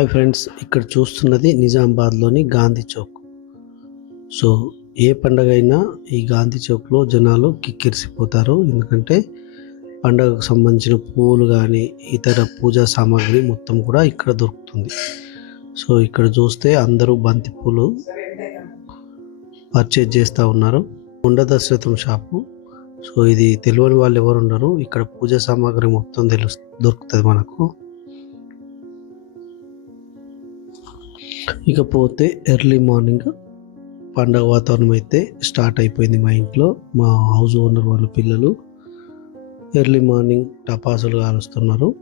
Hi friends ఇక్కడ చూస్తున్నది నిజామాబాద్లోని గాంధీ చౌక్. సో ఏ పండగ అయినా ఈ గాంధీ చౌక్లో జనాలు కిక్కిరిసిపోతారు. ఎందుకంటే పండగకు సంబంధించిన పువ్వులు కానీ ఇతర పూజా సామాగ్రి మొత్తం కూడా ఇక్కడ దొరుకుతుంది. సో ఇక్కడ చూస్తే అందరూ బంతి పూలు పర్చేజ్ చేస్తూ ఉన్నారు. కొండ దశరథం షాపు. సో ఇది తెలియని వాళ్ళు ఎవరు ఉండరు ఇక్కడ పూజా సామాగ్రి మొత్తం తెలుసు దొరుకుతుంది మనకు. ఇకపోతే ఎర్లీ మార్నింగ్ పండగ వాతావరణం అయితే స్టార్ట్ అయిపోయింది మా ఇంట్లో. మా హౌస్ ఓనర్ వాళ్ళ పిల్లలు ఎర్లీ మార్నింగ్ టపాసులు కాలుస్తున్నారు.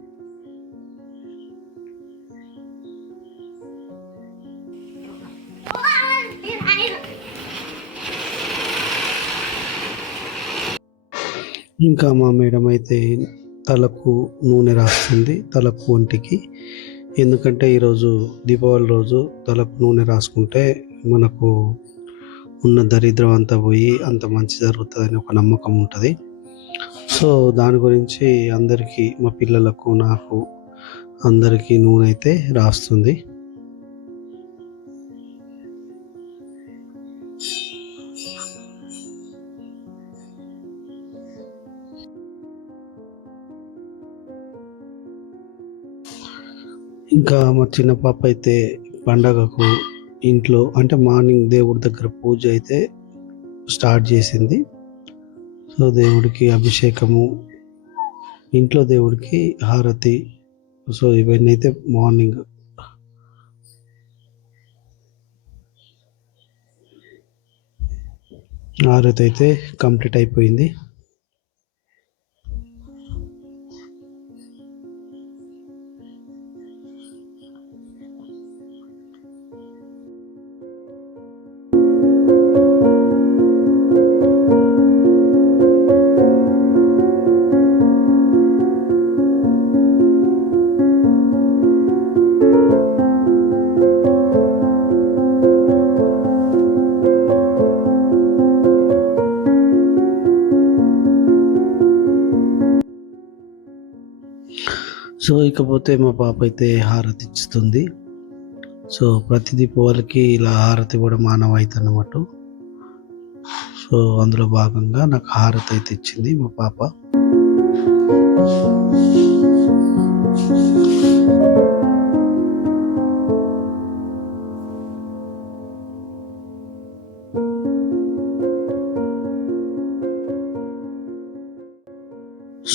ఇంకా మా మేడం అయితే తలకు నూనె రాస్తుంది తలకు ఒంటికి. ఎందుకంటే ఈరోజు దీపావళి రోజు తలకు నూనె రాసుకుంటే మనకు ఉన్న దరిద్రం అంతా పోయి అంత మంచి జరుగుతుందని ఒక నమ్మకం ఉంటుంది. సో దాని గురించి అందరికీ మా పిల్లలకు నాకు అందరికీ నూనె అయితే రాస్తుంది. ఇంకా మా చిన్న పాప అయితే పండగకు ఇంట్లో అంటే మార్నింగ్ దేవుడి దగ్గర పూజ అయితే స్టార్ట్ చేసింది. సో దేవుడికి అభిషేకము ఇంట్లో దేవుడికి హారతి. సో ఇవన్నీ అయితే మార్నింగ్. హారతి అయితే కంప్లీట్ అయిపోయింది. సో ఇకపోతే మా పాప అయితే హారతి ఇస్తుంది సో ప్రతి దీపావళికి ఇలా హారతి కూడా మానవాయితీ అన్నమాట సో అందులో భాగంగా నాకు హారతి అయితే ఇచ్చింది మా పాప.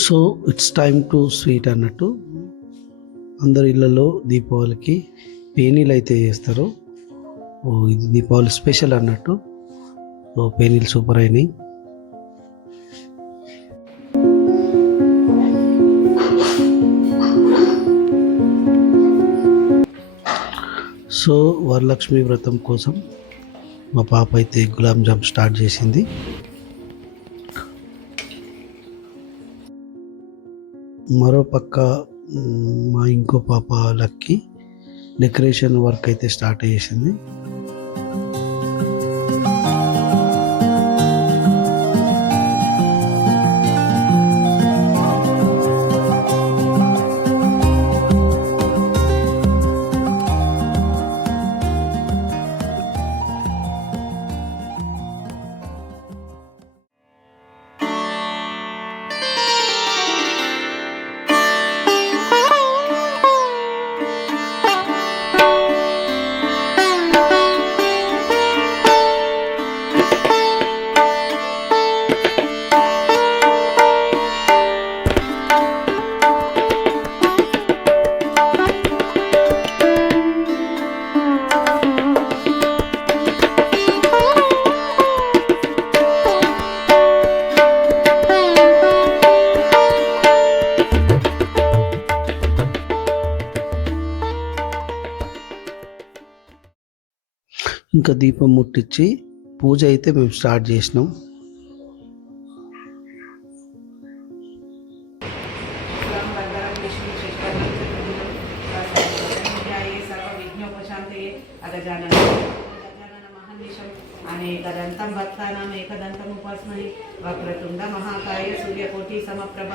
So it's time to sweet అన్నట్టు. అందరి ఇళ్ళల్లో దీపావళికి పేనీలు అయితే చేస్తారు ఓ ఇది దీపావళి స్పెషల్ అన్నట్టు. పేనీలు సూపర్ అయినాయి. సో వరలక్ష్మి వ్రతం కోసం మా పాప అయితే గులాబ్ జామ్ స్టార్ట్ చేసింది. మరో పక్క మా ఇంకో పాప లక్కి డెకరేషన్ వర్క్ అయితే స్టార్ట్ చేసింది. ఇంకా దీపం ముట్టించి పూజ అయితే మేము స్టార్ట్ చేసినాం. విష్ణు అనేకదంతం భక్తానాం ఏకదంతం ఉపాస్మహే వక్రతుండ మహాకాయ సూర్యకోటి సమప్రభ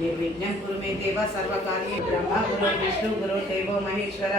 నిర్విఘ్నం కురు మే దేవ సర్వకార్య బ్రహ్మ గురు విష్ణు గురు దేవో మహేశ్వర.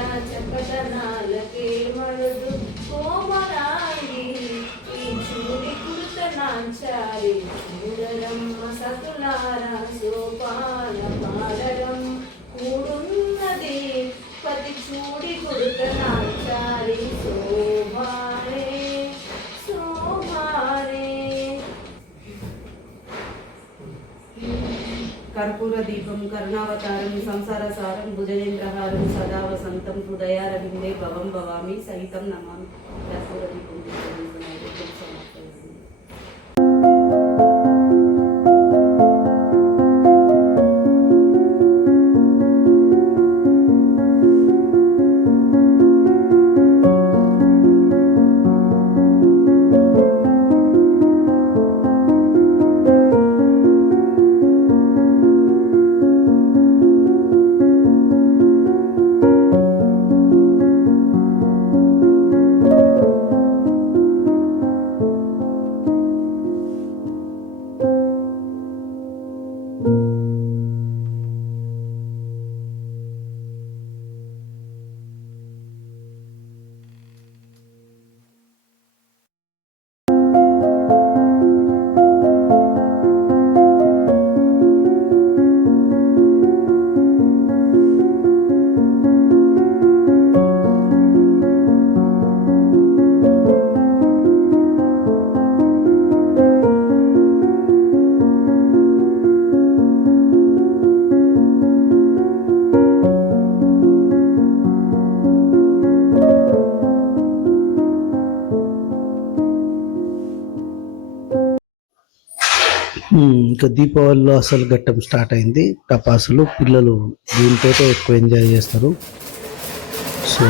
తల్లి కోమరాయి ఈ చూడి కురుత చూడరమ్మ సతులార సోపాన పాడరం కూడున్నది. పతి చూడి కురుత సో కర్పూర దీపం కరుణావతారం సంసార సారం భుజనేంద్రహారం సదా వసంతం హృదయారవిందే భవం భవామి సహితం నమామి. కర్పూర దీపం ఇంకా దీపావళిలో అసలు ఘట్టం స్టార్ట్ అయింది. టపాసులు పిల్లలు దీంతో ఎక్కువ ఎంజాయ్ చేస్తారు. సో